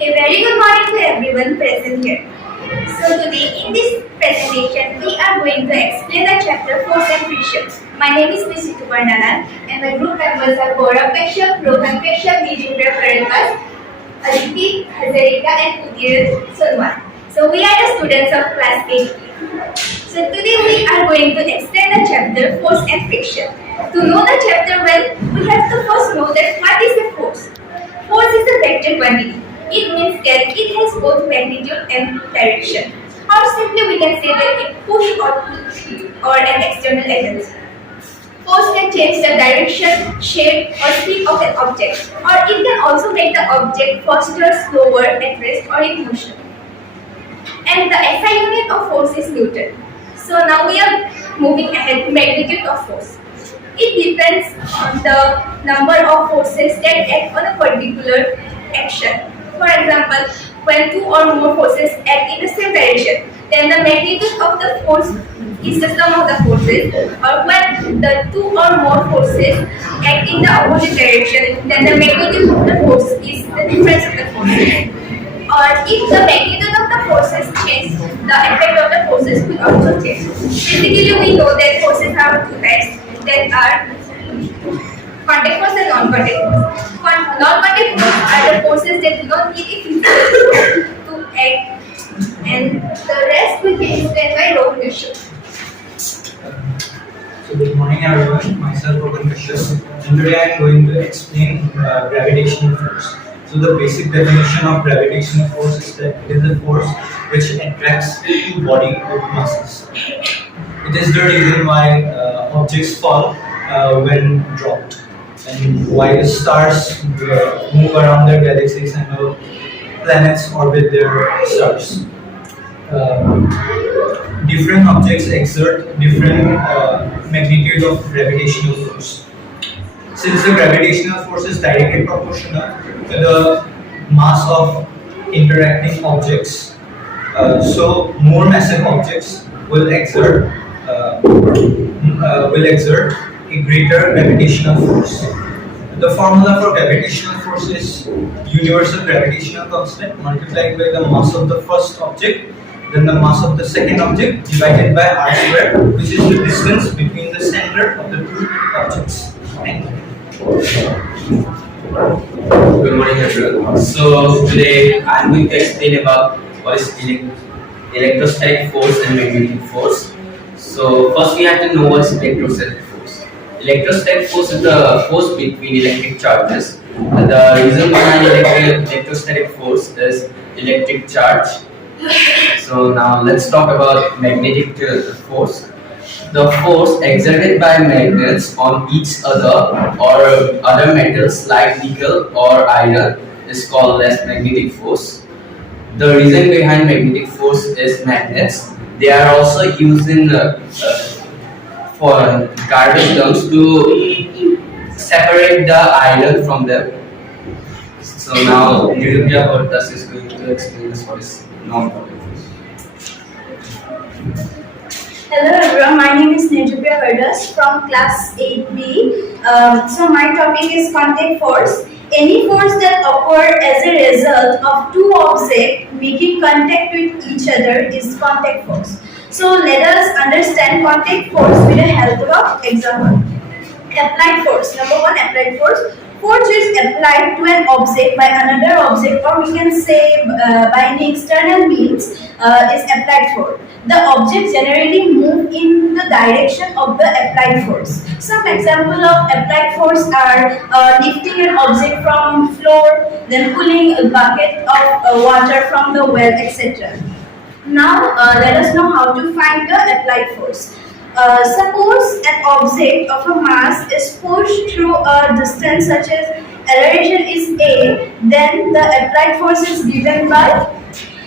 A very good morning to everyone present here. So today in this presentation we are going to explain the chapter Force and Friction. My name is Ms. Suparnanan and my group members are Gaurav Kashyap, Rohan Kashyap, Nijindra Parankas, Aditi Hazarika and Udir Sulman. So we are the students of Class VIII. So today we are going to explain the chapter Force and Friction. To know the chapter well, we have to first know that what is a force. Force is a vector quantity. It means that it has both magnitude and direction. Or simply we can say that it push or pull or an external agency. Force can change the direction, shape or speed of an object, or it can also make the object faster, slower, at rest or in motion. And the SI unit of force is Newton. So now we are moving ahead to magnitude of force. It depends on the number of forces that act on a particular action. For example, when two or more forces act in the same direction, then the magnitude of the force is the sum of the forces. Or when the two or more forces act in the opposite direction, then the magnitude of the force is the difference of the forces. Or if the magnitude of the forces change, the effect of the forces will also change. Basically, we know that forces are two types, that are contact force and non-contact force. Non-contact force are the forces that do not need a physical force to act, and the rest will be explained by Rohan Kashyap. So good morning everyone, myself Rohan Kashyap, and today I am going to explain gravitational force. So the basic definition of gravitational force is that it is a force which attracts two body with masses. It is the reason why objects fall when dropped, and why the stars move around their galaxies and the planets orbit their stars. Different objects exert different magnitude of gravitational force. Since the gravitational force is directly proportional to the mass of interacting objects, so more massive objects will exert a greater gravitational force. The formula for gravitational force is universal gravitational constant multiplied by the mass of the first object, then the mass of the second object divided by r square, which is the distance between the center of the two objects. Thank you. Good morning everyone. So today I am going to explain about what is electrostatic force and magnetic force. So first we have to know what is electrostatic force. Electrostatic force is the force between electric charges. And the reason behind electrostatic force is electric charge. So now let's talk about magnetic force. The force exerted by magnets on each other or other metals like nickel or iron is called as magnetic force. The reason behind magnetic force is magnets. They are also used in for garbage dumps to separate the iron from them. So now Nirupya Bhartas is going to explain us what is non-contact force. Hello everyone, my name is Nijindra Parankas from Class 8B. So my topic is contact force. Any force that occurs as a result of two objects making contact with each other is contact force. So let us understand contact force with the help of example. Applied force. Number one, applied force. Force is applied to an object by another object, or we can say by any external means is applied force. The object generally move in the direction of the applied force. Some example of applied force are lifting an object from floor, then pulling a bucket of water from the well, etc. Now let us know how to find the applied force. Suppose an object of a mass is pushed through a distance such as elevation is A, then the applied force is given by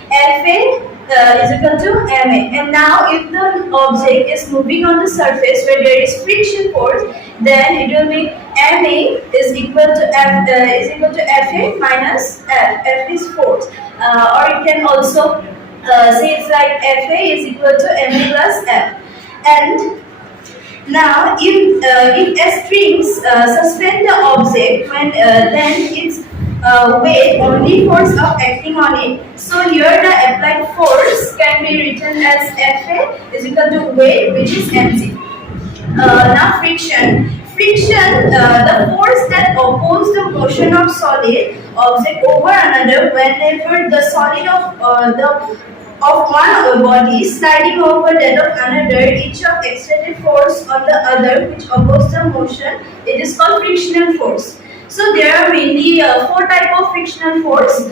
Fa is equal to Ma. And now if the object is moving on the surface where there is friction force, then it will be Ma is equal to Fa minus F. F is force. Or you can also say it's like Fa is equal to Ma plus F. And now, if a string suspend the object when then its weight only force of acting on it. So here the applied force can be written as Fa is equal to weight, which is mg. Now friction. Friction, the force that opposes the motion of solid object over another whenever the solid of one body sliding over that of another, each of exerted force on the other which opposes the motion, it is called frictional force. So there are mainly four type of frictional force: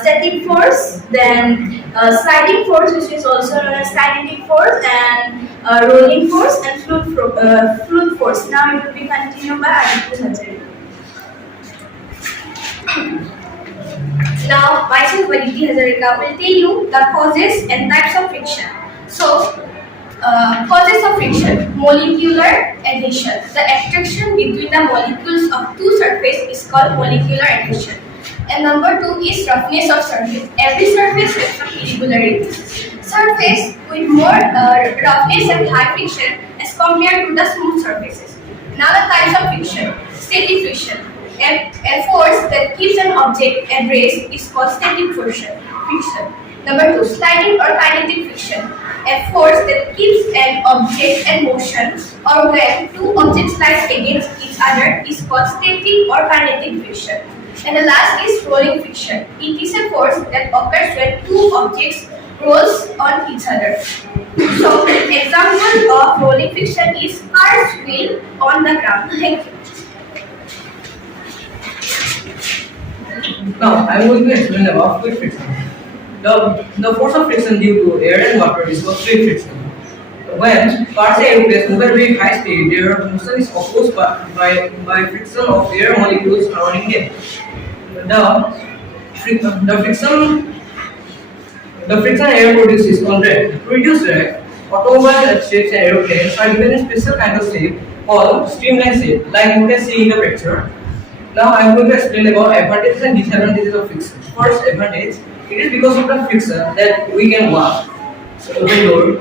static force, then sliding force, which is also known as kinetic force, and rolling force, and fluid force. Now it will be continued by Aditya Sajari. Now, myself Aditi Hazarika will tell you the causes and types of friction. So, causes of friction: molecular adhesion. The attraction between the molecules of two surfaces is called molecular adhesion. And number two is roughness of surface. Every surface has some irregularities. Surface with more roughness and high friction as compared to the smooth surfaces. Now the types of friction: static friction. A force that keeps an object at rest is called static friction. Number two, sliding or kinetic friction. A force that keeps an object in motion, or when two objects slide against each other, is called static or kinetic friction. And the last is rolling friction. It is a force that occurs when two objects rolls on each other. So, example of rolling friction is car's wheel on the ground. Thank you. Now, I am going to explain about fluid friction. The force of friction due to air and water is called fluid friction. When cars and airplanes move at very high speed, their motion is opposed by friction of air molecules surrounding them. The friction air produces is called drag. To reduce drag, automobiles, ships, and airplanes are given a special kind of shape called streamline shape, like you can see in the picture. Now I am going to explain about advantages and disadvantages of friction. First advantage, it is because of the friction that we can walk, open door,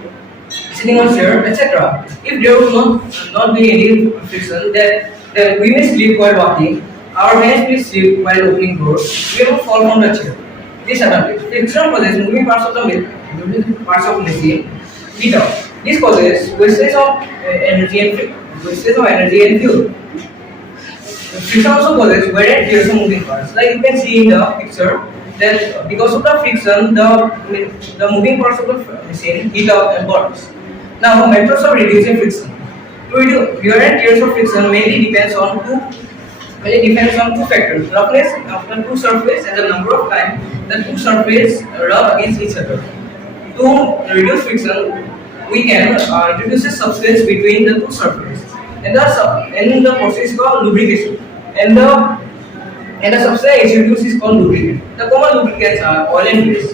sitting on chair, etc. If there would not be any friction, then we may sleep while walking, our hands may slip while opening doors, we will fall from the chair. Disadvantage, friction causes moving parts of machine heat up. This causes wastage of energy and fuel. Friction also causes wear and tear of moving parts. Like you can see in the picture that because of the friction, the moving parts of the machine heat up and burns. Now, methods of reducing friction. To reduce wear and tear of friction mainly depends on two factors: roughness of the two surfaces and the number of times the two surfaces rub against each other. To reduce friction, we can introduce a substance between the two surfaces, and the process is called lubrication. And the substance introduced is called lubricant. The common lubricants are oil and grease.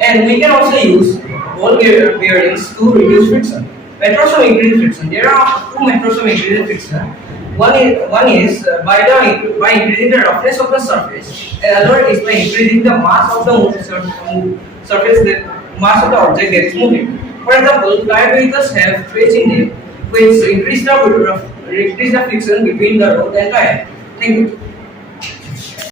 And we can also use ball bearings to reduce friction. Methods of increasing friction. There are two methods of increasing friction. One is by increasing the roughness of the surface, and other is by increasing the mass of the surface, the mass of the object that is moving. For example, tire vehicles have treads in them, which increase the friction between the road and tire. Thank you.